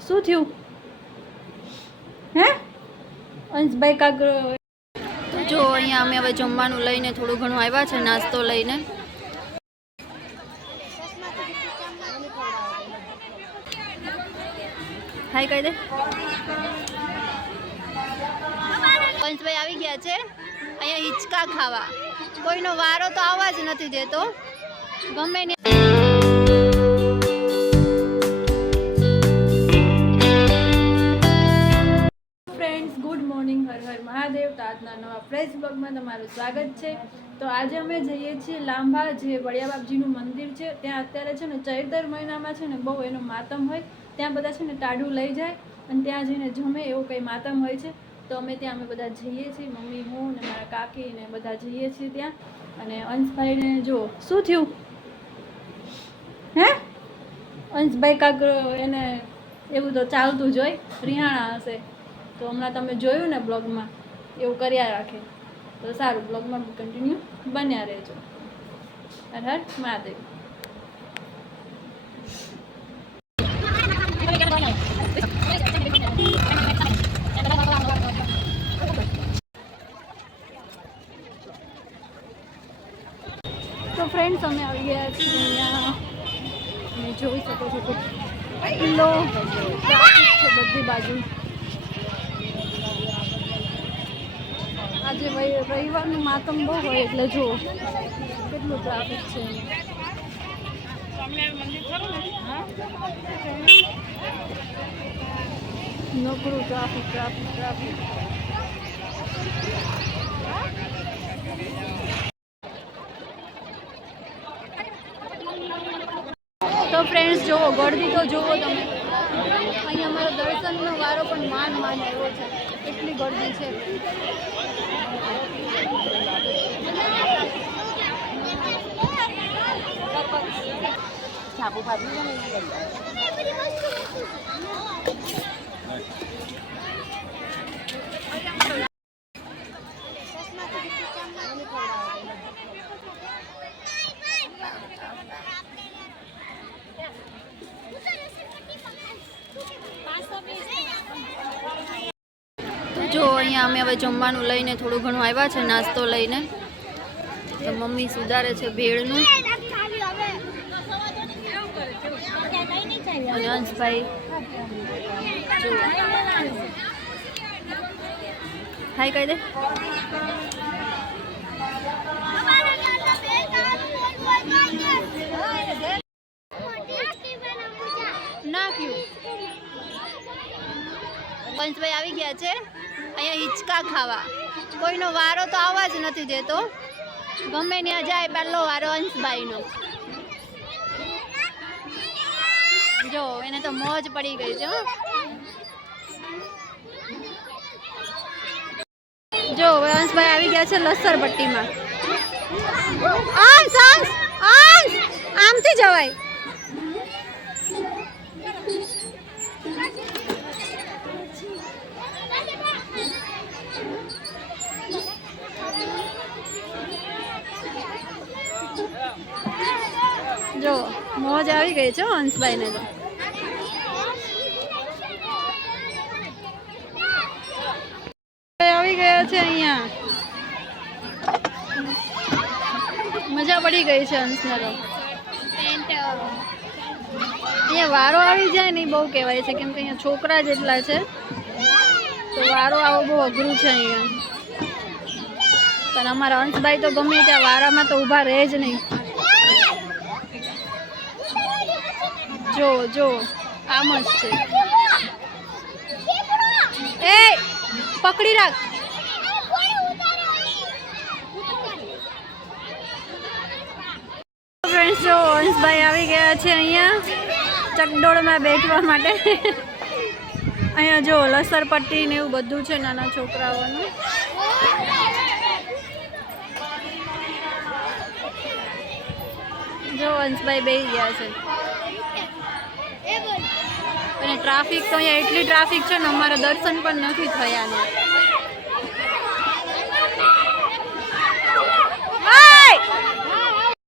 શું થયું? હે? અંશભાઈ તો જો, અહીંયા અમે હવે જમવાનું લઈને થોડું ઘણું આવ્યા છે, નાસ્તો લઈને. હાય કહી દે અંશભાઈ આવી ગયા છે. અહીંયા હિંચકા ખાવા. કોઈનો વારો તો આવવા જ નથી દેતો. ગમે ને નવા ફ્રેશ બ્લોગમાં તમારું સ્વાગત છે. તો આજે અમે જઈએ છીએ લાંબા જે વડિયાબાપજીનું મંદિર છે, ત્યાં અત્યારે છે ને ચૈતર મહિનામાં છે ને બહુ એનો માતમ હોય, ત્યાં બધા છે ને ટાઢું લઈ જાય અને ત્યાં જઈને જમે એવું કંઈ માતમ હોય છે. તો અમે ત્યાં અમે બધા જઈએ છીએ, મમ્મી, હું ને મારા કાકી ને બધા જઈએ છીએ ત્યાં. અને અંશભાઈને જો, શું થયું? હે? અંશભાઈ કાક એને એવું તો ચાલતું જ હોય, રિહાણા હશે. તો હમણાં તમે જોયું ને બ્લોગમાં? એવું કર્યા રાખે. તો સારું, બ્લોગમાં કન્ટિન્યુ બન્યા રહેજો. હર હર, મહાદેવ. તો ફ્રેન્ડ્સ અમે આવી ગયા છીએ અહીંયા. તમે જોઈ શકો છો તો કિલ્લો બધી બાજુ. આજે રવિવારનું માતમ બહુ હોય એટલે જુઓ, કેટલું ટ્રાફિક છે નકરું ટ્રાફિક ટ્રાફિક ટ્રાફિક તો ફ્રેન્ડ્સ જુઓ, ગળદી તો જુઓ તમે. દર્શનનો વારો પણ માન માન એવો છે. એટલી ગળદી છે. તો જો અહીંયા અમે હવે જમવાનું લઈને થોડું ઘણું આવ્યા છે, નાસ્તો લઈને. તો મમ્મી સુધારે છે ભેળનું. અને હાય કહી દે પંચભાઈ આવી ગયા છે. અહીંયા હિંચકા ખાવા. કોઈનો વારો તો આવવા જ નથી દેતો. ગમે ત્યાં જાય પહેલો વારો અંશભાઈનો. જો, એને તો મોજ પડી ગઈ છે જો, હવે અંશભાઈ આવી ગયા છે લસર પટ્ટીમાં અંશ અંશ અંશ! આમથી જવાય. જો, મોજ આવી ગઈ છે હો અંશભાઈને તો. આવી ગયા છે અહીંયા. મજા પડી ગઈ છે અંશને તો. અહીંયા વારો આવી જાય ને બહુ કહેવાય છે, કેમ કે અહીંયા છોકરા જેટલા છે. તો વારો આવો બહુ અઘરું છે અહીંયા. પણ અમારા હંસભાઈ તો ગમે ત્યાં વારામાં તો ઊભા રહે જ નહીં. જો જો, આમ જ છે. એ, પકડી રાખ. ફ્રેન્ડ્સ જો, અંશભાઈ આવી ગયા છે અહીંયા ચકડોળમાં બેઠવા માટે. અહીંયા જો લસરપટ્ટી ને એવું બધું છે નાના છોકરાઓનું. જો, અંશભાઈ બેસી ગયા છે. અને ટ્રાફિક તો અહીંયા એટલી ટ્રાફિક છે ને અમારા દર્શન પણ નથી થયા ને.